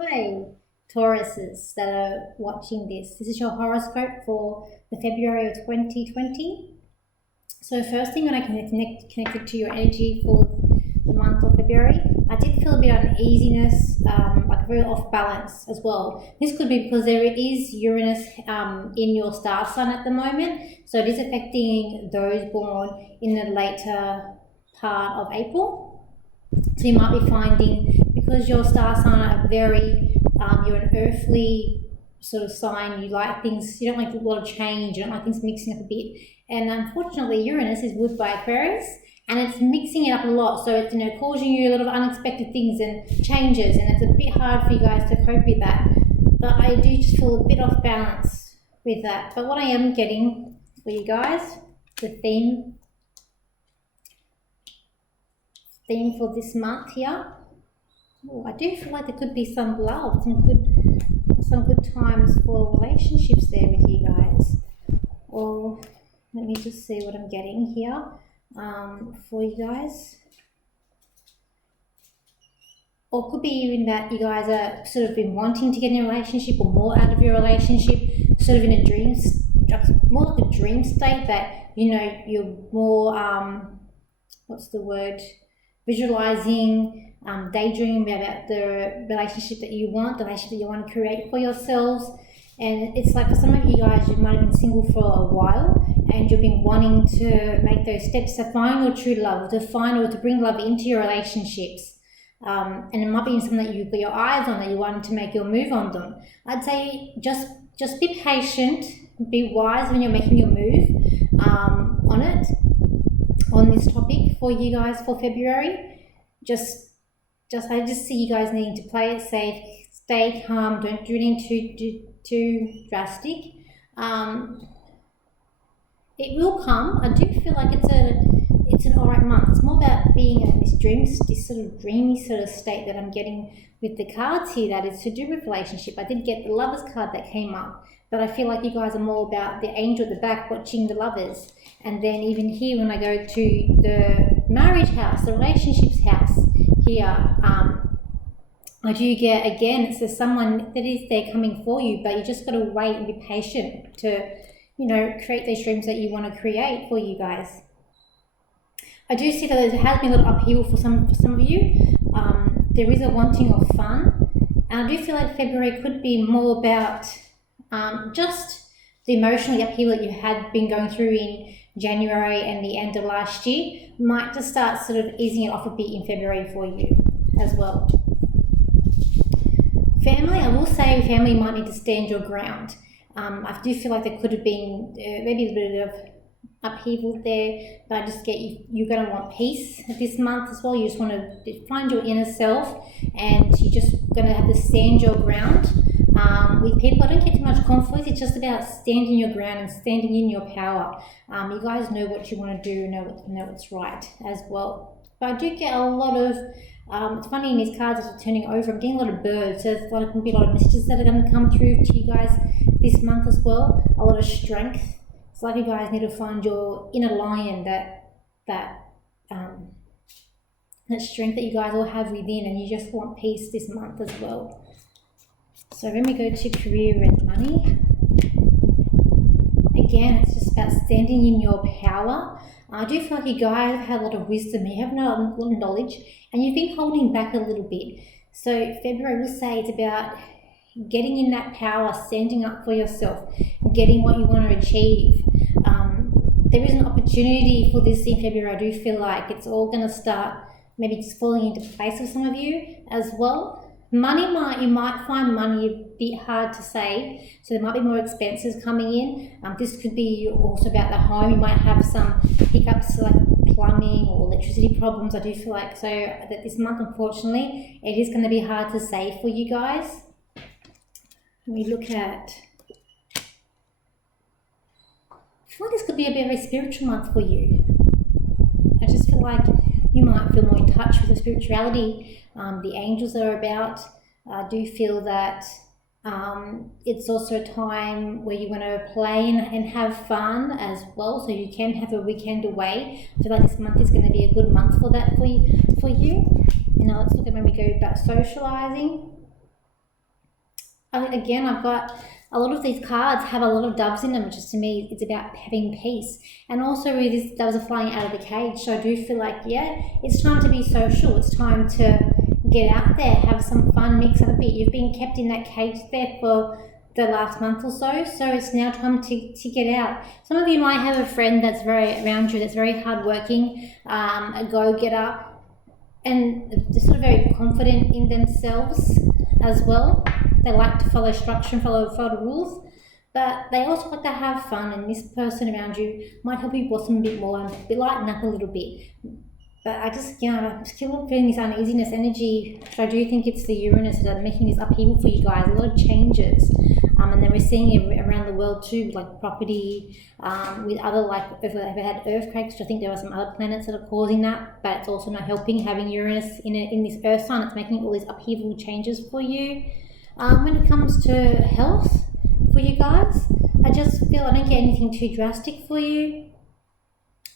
Hi, Tauruses that are watching this. This is your horoscope for the February of 2020. So first thing, when I connected to your energy for the month of February, I did feel a bit of uneasiness, like very off balance as well. This could be because there is Uranus in your star sign at the moment, so it is affecting those born in the later part of April. So you might be finding, because your star sign are very, you're an earthly sort of sign, you like things, you don't like a lot of change, you don't like things mixing up a bit. And unfortunately, Uranus is ruled by Aquarius, and it's mixing it up a lot. So it's, causing you a lot of unexpected things and changes, and it's a bit hard for you guys to cope with that. But I do just feel a bit off balance with that. But what I am getting for you guys, the theme for this month here. Oh, I do feel like there could be some love, some good times for relationships there with you guys. Or let me just see what I'm getting here for you guys. Or it could be even that you guys are sort of been wanting to get in a relationship or more out of your relationship, sort of in a dream, more like a dream state that, you're more, what's the word? Visualizing, daydreaming about the relationship that you want, the relationship that you want to create for yourselves. And it's like for some of you guys, you might have been single for a while and you've been wanting to make those steps to find your true love, to find or to bring love into your relationships. And it might be something that you've got your eyes on, that you want to make your move on them. I'd say just be patient, be wise when you're making your move on it. On this topic for you guys for February. I just see you guys needing to play it safe, stay calm, don't do anything too drastic. It will come. I do feel like it's an alright month. It's more about being in this sort of dreamy sort of state that I'm getting with the cards here that is to do with relationship. I did get the Lovers card that came up, but I feel like you guys are more about the angel at the back watching the lovers. And then even here, when I go to the marriage house, the relationships house here, I do get, again, it says someone that is there coming for you, but you just got to wait and be patient to, create those dreams that you want to create for you guys. I do see that there has been a lot of upheaval for some of you. There is a wanting of fun. And I do feel like February could be more about just the emotional upheaval that you had been going through in January and the end of last year might just start sort of easing it off a bit in February for you as well. Family, I will say family might need to stand your ground. I do feel like there could have been maybe a bit of upheaval there, but I just get you're going to want peace this month as well. You just want to find your inner self, and you're just going to have to stand your ground. With people, I don't get too much conflict. It's just about standing your ground and standing in your power. You guys know what you want to do, know what's right as well. But I do get a lot of, it's funny in these cards as are turning over, I'm getting a lot of birds. So there's going to be a lot of messages that are going to come through to you guys this month as well. A lot of strength. It's like you guys need to find your inner lion, that strength that you guys all have within, and you just want peace this month as well. So when we go to career and money, again, it's just about standing in your power. I do feel like you guys have had a lot of wisdom, you have a lot of knowledge, and you've been holding back a little bit. So February, will say it's about getting in that power, standing up for yourself, getting what you want to achieve. There is an opportunity for this in February. I do feel like it's all going to start maybe just falling into place for some of you as well. Money, you might find money a bit hard to save, so there might be more expenses coming in. This could be also about the home. You might have some hiccups like plumbing or electricity problems. I do feel like so that this month, unfortunately, it is going to be hard to save for you guys. We look at, I feel like this could be a very spiritual month for you. I just feel like you might feel more in touch with the spirituality. The angels are about. I do feel that it's also a time where you want to play and have fun as well, so you can have a weekend away. I feel like this month is going to be a good month for that for you. Now let's look at when we go about socializing. again, I've got a lot of these cards have a lot of doves in them, which is, to me, it's about having peace. And also with these doves are flying out of the cage, so I do feel like, yeah, it's time to be social. It's time to get out there, have some fun, mix up a bit. You've been kept in that cage there for the last month or so it's now time to get out. Some of you might have a friend that's very around you, that's very hardworking, a go-getter, and just sort of very confident in themselves as well. They like to follow structure and follow the rules, but they also like to have fun, and this person around you might help you blossom a bit more and be lighten up a little bit. But I just, I'm still feeling this uneasiness energy. So I do think it's the Uranus that are making this upheaval for you guys, a lot of changes. And then we're seeing it around the world too, like property, with other, like, if we've ever had earthquakes, I think there are some other planets that are causing that, but it's also not helping having Uranus in this earth sign. It's making all these upheaval changes for you. When it comes to health for you guys, I just feel I don't get anything too drastic for you.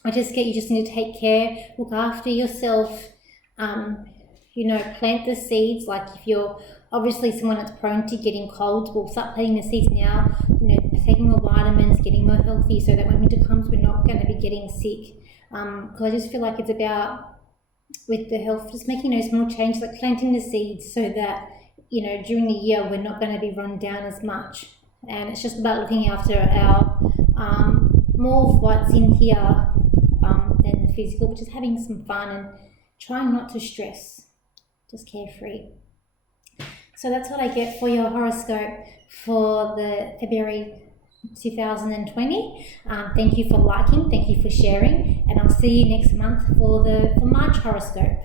I just get you just need to take care, look after yourself, plant the seeds. Like if you're obviously someone that's prone to getting colds, well, start planting the seeds now, taking more vitamins, getting more healthy, so that when winter comes, we're not going to be getting sick. Because I just feel like it's about, with the health, just making those small changes, like planting the seeds so that, during the year, we're not going to be run down as much. And it's just about looking after our, more of what's in here, than the physical, which is having some fun and trying not to stress, just carefree. So that's what I get for your horoscope for the February 2020. Thank you for liking, thank you for sharing, and I'll see you next month for March horoscope.